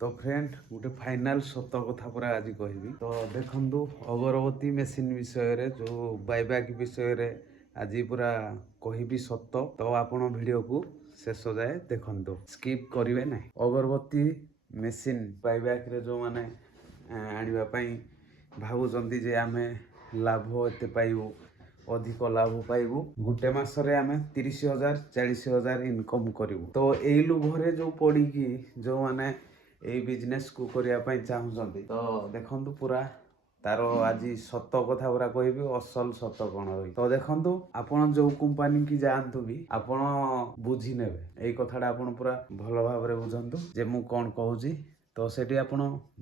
तो फ्रेंड गोटे फाइनाल सत कथा पूरा आज कहबी तो देखु अगरबत्ती मेसीन विषय जो बायबैक विषय आज पूरा कहबी सत तो आपण वीडियो को शेष जाए देखु स्किप करेंगे ना। अगरबत्ती मेसीन बायबैक रे जो माने आने भावुं जे आम लाभ एत पाइबू अधिक लाभ पाइबू गोटे मसरे आम 30,000 40,000 इनकम करूँ तो यही लोभरे जो पड़ी जो माने এই बिजनेस को करने चाहूँगी तो देखु पूरा तार आज सत कथा पूरा कहबी असल सत कौन रही तो देखु आपण जो कंपनी की जातु भी आपण बुझी ने यही कथाटा आपण पूरा भल भाव बुझंतु जे मु कौन कहूँ तो सेठी आपण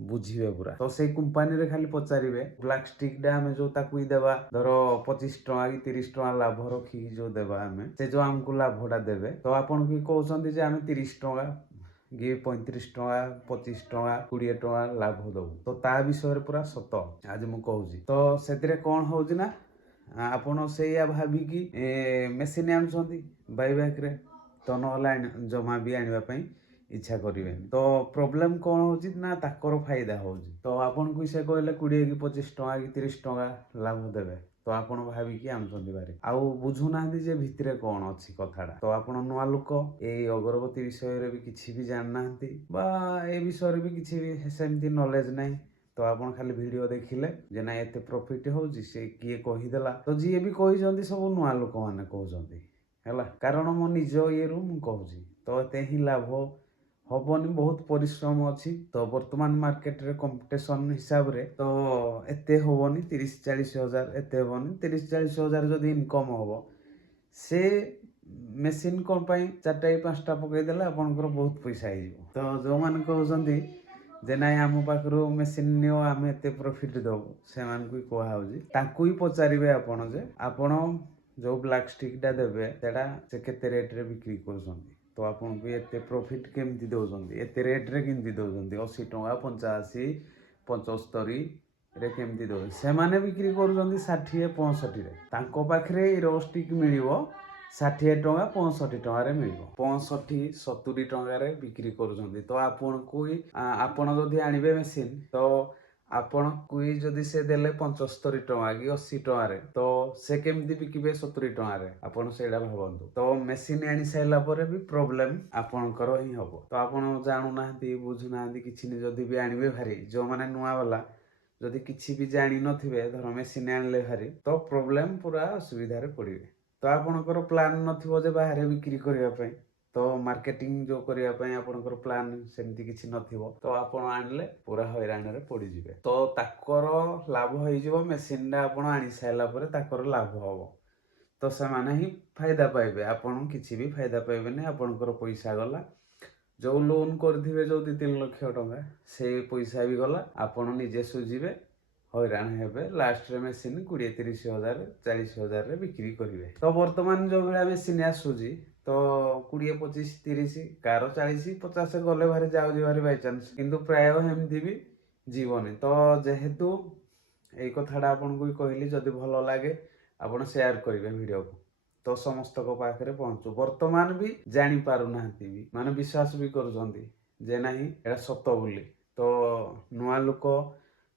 बुझे पूरा तो से कंपनी रे खाली पचारे प्लास्टिक आम जो ताकू देवा धर 25 टका कि 30 टका लाभ रखिकी जो देवा आम से जो आमको लाभटा देवे तो आपण भी कहते जे आम 30 टका कि 35 टका 25 टका 20 टका लाभ दबू तो ता विषय पूरा सत आज मु कहूँ तो से कौन हो आपण से भाविकी मेसीन आनुंट बायबैक रे तो ना जमा भी आने इच्छा करेंगे तो प्रोब्लेम कौन हो ना ताकर फायदा हो तो आपन को से कहले 20 कि 25 टका कि 30 टका लाभ देवे तो आपण भाविकी आनुंट बारे आउ बुझुना जे भितरे कौन अच्छी कथाटा तो आपण नुआ लोक ये अगरबत्ती विषय भी किसी भी जानना बा ए विषय भी किसी भी सेमती नॉलेज नहीं तो आपण खाली वीडियो देखिले जे ना एते प्रॉफिट हो से किए कहीदेला तो जी भी कही सब नुआ लोक मैंने कहते है कारण मो निज ये रु मुझे तो एते ही लाभ हबनी बहुत परिश्रम अच्छी तो वर्तमान मार्केट रे कंपटीशन हिसाब रे तो एते हबनी 30-40 हजार एते हबनी 30-40 हजार जदि इनकम हम से मेसीन कौन पाई 4टा-5टा पकईदेले आपंकर बहुत पैसा हो तो जो मैंने कहते जे ना आम पाखु मेसीन नियो आम एत प्रॉफिट दबू से कहूँ पचारे आपण जे आपण जो प्लास्टिकटा देवे से केते रेट रे बिक्री कर तो आपन को एते प्रॉफिट केमती दौरान एते रेट रे केमती दौरान 80 टका 85 75 रे केमती दौरान से माने बिक्री कर 60-65 रे तांको पाखरे रोस्टिक मिलिबो 60 टका 65 टका रे मिलिबो 65-70 टका रे बिक्री करूछंती तो आपन को आपन जदी आनिबे मेसिन तो आपण को जदि से देले 75 टका कि 80 टका तो से केमती बिकिबे 70 टका आपण सेडा भाबंतु तो मेसीन आनी साइला परे भी प्रॉब्लम आपणकर ही हबो तो आपण जानू नाहंती बुझु नाहंती किछि नि जदि भी आनिबे भारी जो माने नुआ वाला जदि किछि भी जानि नथिबे धर मेसीन आनले भारी तो प्रॉब्लम पूरा असुविधा रे पड़िबे तो आपणकर प्लान नथिबो जे बाहर बिक्री करिया पई तो मार्केटिंग जो करने आपनकर प्लान सेमती किसी नथिबो तो आपण आनले पूरा हैरान रे पड़ी जिवे तो ताकर लाभ हो मेसीन आपण आनी साइला परे ताकर लाभ हबो तो से माने ही फायदा पाइबे आपण किसी भी फायदा पाइबे नहीं आपनकर पैसा गला जो लोन करथिबे जो 2-3 लाख टका से पैसा भी गला आपण निजे सुझिबे हैरान हेबे लास्ट रे मेसीन 20-30 हजार 40 हजार रे बिक्री करिवे तो वर्तमान जो बेला मेसीन आसुजी तो 20-25-30 कार 40-50 गले भारी जाऊँ भारी बाई चान्स किंतु प्राय हेमती भी जीवनी तो जेहेतु यही कथाटा आपन को कहली जदि भल लगे आपन शेयर करेंगे वीडियो को तो समस्त पाखे पहुँचू वर्तमान भी जानी पारु नाहंती भी माने विश्वास भी करुचंती जे नाही एटा सत बोली तो नुआ लोक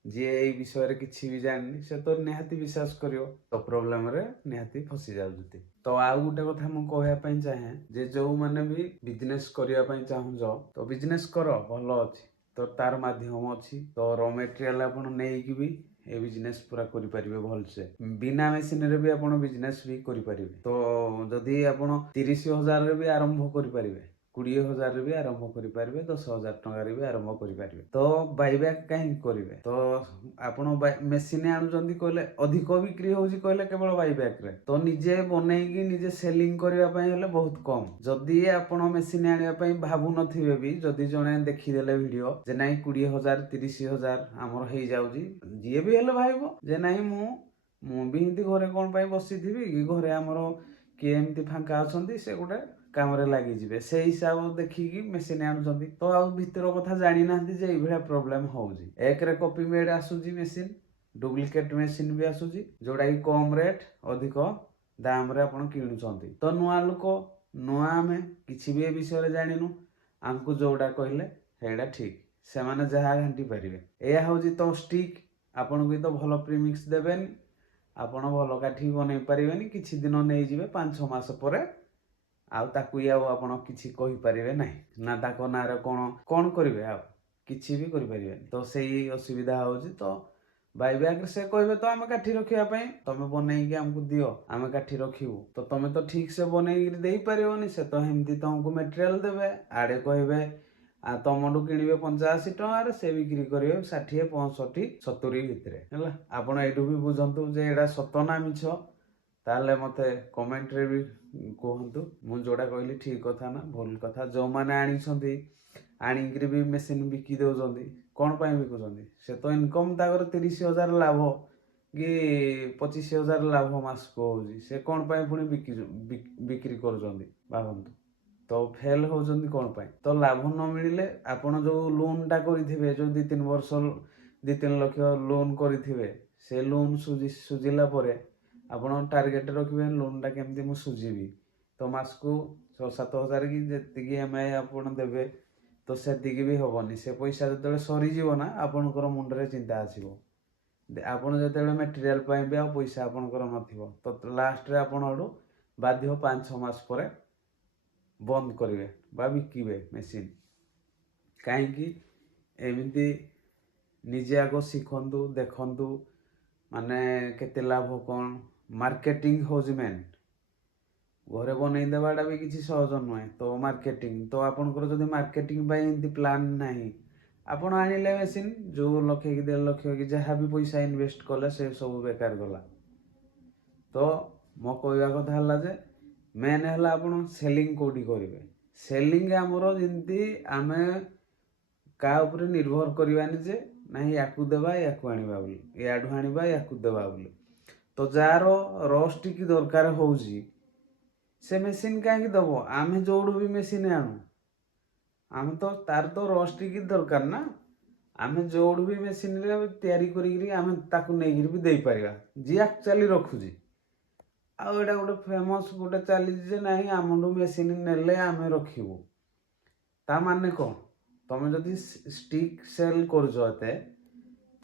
जी ये विषय रे किछि भी जाननी से तो निहाती विश्वास करियो तो प्रॉब्लम रे निहाती फसी जाउजती तो आउ गोटे कथा मु कहया पई चाहे जे जो माने भी बिजनेस करिया पई चाहूजो तो बिजनेस करो भलो अछि तो तार माध्यम अछि तो रॉ मटेरियल आपण नेई कि भी ए बिजनेस पूरा करि परिबे भल से बिना मेसिन रे भी आपण बिजनेस भी करि परिबे तो जदी आपण 30,000 रे भी आरंभ करि परिबे 20,000 रे भी आरंभ करि परिबे 10,000 टका रे भी आरंभ करि परिबे तो बायबैक काहे करिवे तो आपण मेसिन आनुचंदी कहले अधिक बिक्री होउची कहले केवल बायबैक रे तो निजे बनेकी निजे सेलिंग करिया पई हले बहुत कम जदी आपण मेसिन आनिया पई भाबु नथिबे भी जदी जणे देखि देले वीडियो जे नाही 20,000 30,000 हमर हेई जाउची जे भी हले भाइबो जे नाही मु भी हिंदी घरे कोन पई बसिथिबी कि घरे हमर के एमती फांका अछंती से गोटे काम रे लागि जिवे से हिसाब देखिकी मेसिन आनुचंती तो आ भीतर कथा जानि नाहंती जे इभला प्रॉब्लम होउची एक रे कॉपी मेड आसुची मेसिन डुप्लिकेट मेसिन भी आसुची जोडा की कम रेट अधिक दाम रे आपण किणुचंती तो नुआ लोक नुआ में किछि भी विषय रे जानिनु हमको जोडा कहले हेडा ठीक ସେମାନେ ଯାହା ଘାଣ୍ଟି ପାରିବେ। ଏହା ହେଉଛି ତ ଷ୍ଟିକ୍। ଆପଣଙ୍କୁ ତ ଭଲ ପ୍ରିମିକ୍ସ ଦେବେନି, ଆପଣ ଭଲ କାଠି ବନେଇ ପାରିବେନି। କିଛି ଦିନ ନେଇଯିବେ, 5-6 ମାସ ପରେ ଆଉ ତାକୁ ଆଉ ଆପଣ କିଛି କହିପାରିବେ ନାହିଁ, ନା ତାଙ୍କ ନାଁରେ କ'ଣ କରିବେ, ଆଉ କିଛି ବି କରିପାରିବେନି। ତ ସେଇ ଅସୁବିଧା ହେଉଛି। ତ ବାଇବ୍ୟାଗ୍ରେ ସେ କହିବେ ତ ଆମେ କାଠି ରଖିବା ପାଇଁ, ତମେ ବନେଇକି ଆମକୁ ଦିଅ, ଆମେ କାଠି ରଖିବୁ। ତ ତମେ ତ ଠିକ୍ ସେ ବନେଇକି ଦେଇପାରିବନି, ସେ ତ ଏମିତି ତମକୁ ମେଟେରିଆଲ ଦେବେ, ଆଡ଼େ କହିବେ ତମଠୁ କିଣିବେ 85 ଟଙ୍କାରେ, ସେ ବିକ୍ରି କରିବେ 60, 65, 70 ଭିତରେ ହେଲା। ଆପଣ ଏଇଠୁ ବି ବୁଝନ୍ତୁ ଯେ ଏଇଟା ସତ ନା ମିଛ। ତାହେଲେ ମୋତେ କମେଣ୍ଟରେ ବି କୁହନ୍ତୁ, ମୁଁ ଯେଉଁଟା କହିଲି ଠିକ୍ କଥା ନା ଭୁଲ କଥା। ଯେଉଁମାନେ ଆଣିଛନ୍ତି, ଆଣିକିରି ବି ମେସିନ୍ ବିକି ଦେଉଛନ୍ତି, କ'ଣ ପାଇଁ ବିକୁଛନ୍ତି? ସେ ତ ଇନକମ୍ ତାଙ୍କର 30,000 ଲାଭ କି 25,000 ଲାଭ ମାସକୁ ହେଉଛି, ସେ କ'ଣ ପାଇଁ ପୁଣି ବିକ୍ରି କରୁଛନ୍ତି ଭାବନ୍ତୁ। ତ ଫେଲ୍ ହେଉଛନ୍ତି କ'ଣ ପାଇଁ? ତ ଲାଭ ନ ମିଳିଲେ ଆପଣ ଯେଉଁ ଲୋନ୍ଟା କରିଥିବେ, ଯେଉଁ 2-3 ବର୍ଷ 2-3 ଲକ୍ଷ ଲୋନ୍ କରିଥିବେ, ସେ ଲୋନ୍ ସୁଝିଲା ପରେ ଆପଣ ଟାର୍ଗେଟ୍ ରଖିବେ ଲୋନ୍ଟା କେମିତି ମୁଁ ସୁଝିବି। ତ ମାସକୁ 6-7 ହଜାର କି ଯେତିକି EMI ଆପଣ ଦେବେ, ତ ସେତିକି ବି ହେବନି। ସେ ପଇସା ଯେତେବେଳେ ସରିଯିବ ନା, ଆପଣଙ୍କର ମୁଣ୍ଡରେ ଚିନ୍ତା ଆସିବ। ଆପଣ ଯେତେବେଳେ ମେଟେରିଆଲ ପାଇଁ ବି ଆଉ ପଇସା ଆପଣଙ୍କର ନଥିବ, ତ ଲାଷ୍ଟରେ ଆପଣ ଆଡ଼ୁ ବାଧ୍ୟ 5-6 ମାସ ପରେ ବନ୍ଦ କରିବେ ବା ବିକିବେ ମେସିନ୍। କାହିଁକି? ଏମିତି ନିଜେ ଆଗ ଶିଖନ୍ତୁ, ଦେଖନ୍ତୁ, ମାନେ କେତେ ଲାଭ କ'ଣ। ମାର୍କେଟିଂ ହେଉଛି ମେନ୍। ଘରେ ବନେଇ ଦେବାଟା ବି କିଛି ସହଜ ନୁହେଁ। ତ ମାର୍କେଟିଂ, ତ ଆପଣଙ୍କର ଯଦି ମାର୍କେଟିଂ ପାଇଁ ଏମିତି ପ୍ଲାନ୍ ନାହିଁ, ଆପଣ ଆଣିଲେ ମେସିନ୍, ଯେଉଁ 1 ଲକ୍ଷ କି 1.5 ଲକ୍ଷ କି ଯାହା ବି ପଇସା ଇନଭେଷ୍ଟ କଲେ ସେ ସବୁ ବେକାର ଗଲା। ତ ମୋ କହିବା କଥା ହେଲା ଯେ ମେନ୍ ହେଲା ଆପଣ ସେଲିଂ କେଉଁଠି କରିବେ। ସେଲିଂ ଆମର ଯେମିତି ଆମେ କାହା ଉପରେ ନିର୍ଭର କରିବାନି ଯେ ନାହିଁ ୟାକୁ ଦେବା ୟାକୁ ଆଣିବା ବୋଲି, ୟାଠୁ ଆଣିବା ୟାକୁ ଦେବା ବୋଲି। ତ ଯାହାର ରଷ୍ଟିକି ଦରକାର ହେଉଛି ସେ ମେସିନ୍ କାହିଁକି ଦେବ? ଆମେ ଯେଉଁଠୁ ବି ମେସିନ୍ ଆଣୁ, ଆମେ ତ ତାର ତ ରଷ୍ଟିକି ଦରକାର ନା। ଆମେ ଯେଉଁଠୁ ବି ମେସିନ୍ରେ ତିଆରି କରିକିରି ଆମେ ତାକୁ ନେଇକିରି ବି ଦେଇପାରିବା, ଯିଏ ଆକ୍ଚୁଆଲି ରଖୁଛି। ଆଉ ଏଇଟା ଗୋଟେ ଫେମସ୍ ଗୋଟେ ଚାଲିଛି ଯେ ନାହିଁ ଆମଠୁ ମେସିନ୍ ନେଲେ ଆମେ ରଖିବୁ। ତା ମାନେ କ'ଣ? ତମେ ଯଦି ଷ୍ଟିକ୍ ସେଲ୍ କରୁଛ ଏତେ,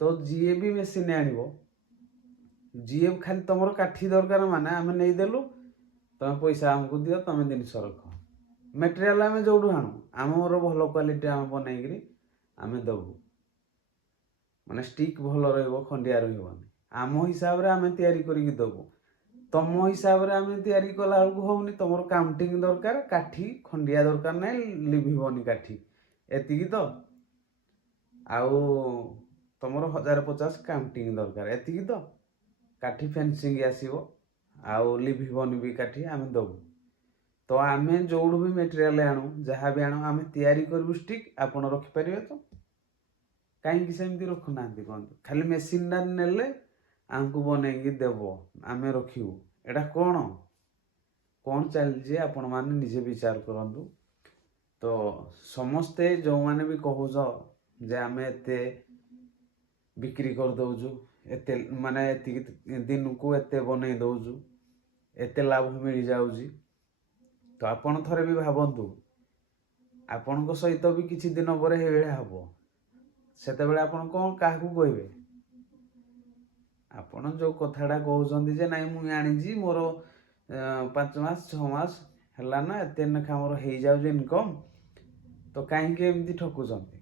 ତ ଯିଏ ବି ମେସିନ୍ ଆଣିବ, ଯିଏ ଖାଲି ତମର କାଠି ଦରକାର ମାନେ ଆମେ ନେଇଦେଲୁ, ତମେ ପଇସା ଆମକୁ ଦିଅ, ତମେ ଜିନିଷ ରଖ। ମେଟେରିଆଲ ଆମେ ଯେଉଁଠୁ ଆଣୁ, ଆମର ଭଲ କ୍ୱାଲିଟି ଆମେ ବନେଇକିରି ଆମେ ଦେବୁ, ମାନେ ଷ୍ଟିକ୍ ଭଲ ରହିବ, ଖଣ୍ଡିଆ ରହିବନି। ଆମ ହିସାବରେ ଆମେ ତିଆରି କରିକି ଦେବୁ। ତମ ହିସାବରେ ଆମେ ତିଆରି କଲା ବେଳକୁ ହେଉନି। ତମର କାଉଣ୍ଟିଂ ଦରକାର, କାଠି ଖଣ୍ଡିଆ ଦରକାର ନାହିଁ, ଲିଭିବନି କାଠି, ଏତିକି ତ। ଆଉ ତମର 1050 କାଉଣ୍ଟିଂ ଦରକାର, ଏତିକି ତ। କାଠି ଫେନ୍ସିଂ ଆସିବ, ଆଉ ଲିଭିବନି ବି କାଠି, ଆମେ ଦେବୁ। ତ ଆମେ ଯେଉଁଠୁ ବି ମେଟେରିଆଲ ଆଣୁ, ଯାହା ବି ଆଣୁ, ଆମେ ତିଆରି କରିବୁ ଷ୍ଟିକ୍, ଆପଣ ରଖିପାରିବେ ତ? କାହିଁକି ସେମିତି ରଖୁନାହାନ୍ତି କୁହନ୍ତୁ? ଖାଲି ମେସିନ୍ଟା ନେଲେ ଆମକୁ ବନେଇକି ଦେବ, ଆମେ ରଖିବୁ। ଏଇଟା କ'ଣ ଚାଲିଛି ଆପଣମାନେ ନିଜେ ବିଚାର କରନ୍ତୁ। ତ ସମସ୍ତେ ଯେଉଁମାନେ ବି କହୁଛ ଯେ ଆମେ ଏତେ ବିକ୍ରି କରିଦେଉଛୁ, ଏତେ ମାନେ ଏତିକି ଦିନକୁ ଏତେ ବନେଇ ଦେଉଛୁ, ଏତେ ଲାଭ ମିଳିଯାଉଛି, ତ ଆପଣ ଥରେ ବି ଭାବନ୍ତୁ, ଆପଣଙ୍କ ସହିତ ବି କିଛି ଦିନ ପରେ ଏଇଭଳିଆ ହେବ। ସେତେବେଳେ ଆପଣ କ'ଣ କାହାକୁ କହିବେ? ଆପଣ ଯେଉଁ କଥାଟା କହୁଛନ୍ତି ଯେ ନାହିଁ ମୁଁ ଆଣିଛି, ମୋର 5 ମାସ 6 ମାସ ହେଲା ନା, ଏତେ ଲେଖା ମୋର ହେଇଯାଉଛି ଇନକମ୍, ତ କାହିଁକି ଏମିତି ଠକୁଛନ୍ତି?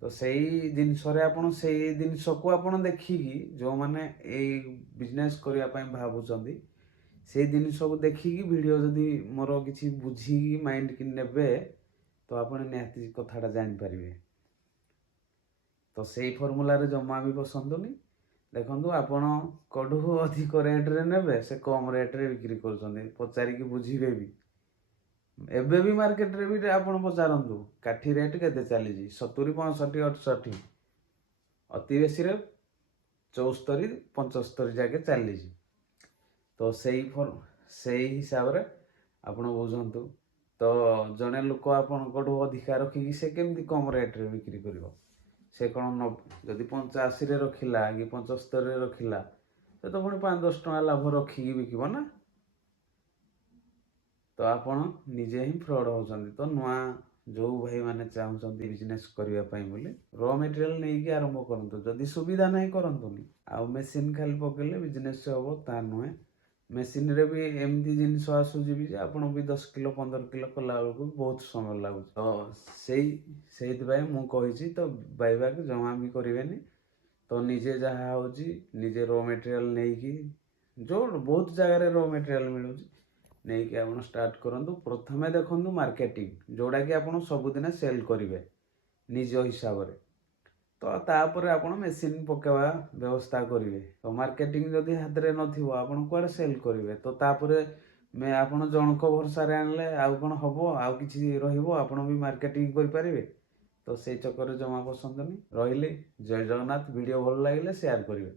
ତ ସେଇ ଜିନିଷରେ ଆପଣ ସେଇ ଜିନିଷକୁ ଆପଣ ଦେଖିକି, ଯେଉଁମାନେ ଏଇ ବିଜନେସ୍ କରିବା ପାଇଁ ଭାବୁଛନ୍ତି, ସେଇ ଜିନିଷକୁ ଦେଖିକି ଭିଡ଼ିଓ ଯଦି ମୋର କିଛି ବୁଝିକି ମାଇଣ୍ଡକି ନେବେ, ତ ଆପଣ ନିହାତି କଥାଟା ଜାଣିପାରିବେ। ତ ସେଇ ଫର୍ମୁଲାରେ ଜମା ବି ପଶନ୍ତୁନି। ଦେଖନ୍ତୁ ଆପଣ କେଉଁଠୁ ଅଧିକ ରେଟ୍ରେ ନେବେ, ସେ କମ୍ ରେଟ୍ରେ ବିକ୍ରି କରୁଛନ୍ତି। ପଚାରିକି ବୁଝିବେ ବି। ଏବେ ବି ମାର୍କେଟରେ ବି ଆପଣ ପଚାରନ୍ତୁ କାଠି ରେଟ୍ କେତେ ଚାଲିଛି, 70, 65, 68, ଅତି ବେଶୀରେ 74, 75 ଯାକେ ଚାଲିଛି। ତ ସେଇ ହିସାବରେ ଆପଣ ବୁଝନ୍ତୁ। ତ ଜଣେ ଲୋକ ଆପଣଙ୍କଠୁ ଅଧିକା ରଖିକି ସେ କେମିତି କମ୍ ରେଟ୍ରେ ବିକ୍ରି କରିବ? ସେ କ'ଣ ଯଦି 85ରେ ରଖିଲା କି 75ରେ ରଖିଲା, ସେ ତ ପୁଣି 5-10 ଟଙ୍କା ଲାଭ ରଖିକି ବିକିବ ନା। ତ ଆପଣ ନିଜେ ହିଁ ଫ୍ରଡ୍ ହେଉଛନ୍ତି। ତ ନୂଆ ଯେଉଁ ଭାଇମାନେ ଚାହୁଁଛନ୍ତି ବିଜନେସ୍ କରିବା ପାଇଁ ବୋଲି ର ମେଟେରିଆଲ୍ ନେଇକି ଆରମ୍ଭ କରନ୍ତୁ। ଯଦି ସୁବିଧା ନାହିଁ କରନ୍ତୁନି। ଆଉ ମେସିନ୍ ଖାଲି ପକେଇଲେ ବିଜନେସ୍ ହେବ ତା ନୁହେଁ। ମେସିନ୍ରେ ବି ଏମିତି ଜିନିଷ ଆସୁଛି ବି ଯେ ଆପଣ ବି 10 କିଲୋ 15 କିଲୋ କଲାବେଳକୁ ବହୁତ ସମୟ ଲାଗୁଛି। ତ ସେଇଥିପାଇଁ ମୁଁ କହିଛି ତ ବାଇବ୍ୟାକ୍ ଜମା ବି କରିବେନି। ତ ନିଜେ ଯାହା ହେଉଛି ନିଜେ ର ମେଟେରିଆଲ୍ ନେଇକି ଯେଉଁ ବହୁତ ଜାଗାରେ ର ମେଟେରିଆଲ୍ ମିଳୁଛି ନେଇକି ଆପଣ ଷ୍ଟାର୍ଟ କରନ୍ତୁ। ପ୍ରଥମେ ଦେଖନ୍ତୁ ମାର୍କେଟିଂ, ଯେଉଁଟାକି ଆପଣ ସବୁଦିନ ସେଲ୍ କରିବେ ନିଜ ହିସାବରେ। ତ ତାପରେ ଆପଣ ମେସିନ୍ ପକାଇବା ବ୍ୟବସ୍ଥା କରିବେ। ତ ମାର୍କେଟିଂ ଯଦି ହାତରେ ନଥିବ ଆପଣ କୁଆଡ଼େ ସେଲ୍ କରିବେ? ତ ତାପରେ ଆପଣ ଜଣଙ୍କ ଭରସାରେ ଆଣିଲେ ଆଉ କ'ଣ ହେବ? ଆଉ କିଛି ରହିବ? ଆପଣ ବି ମାର୍କେଟିଂ କରିପାରିବେ? ତ ସେଇ ଚକ୍କରରେ ଜମା ପସନ୍ତନି। ରହିଲି। ଜୟ ଜଗନ୍ନାଥ। ଭିଡ଼ିଓ ଭଲ ଲାଗିଲେ ସେୟାର କରିବେ।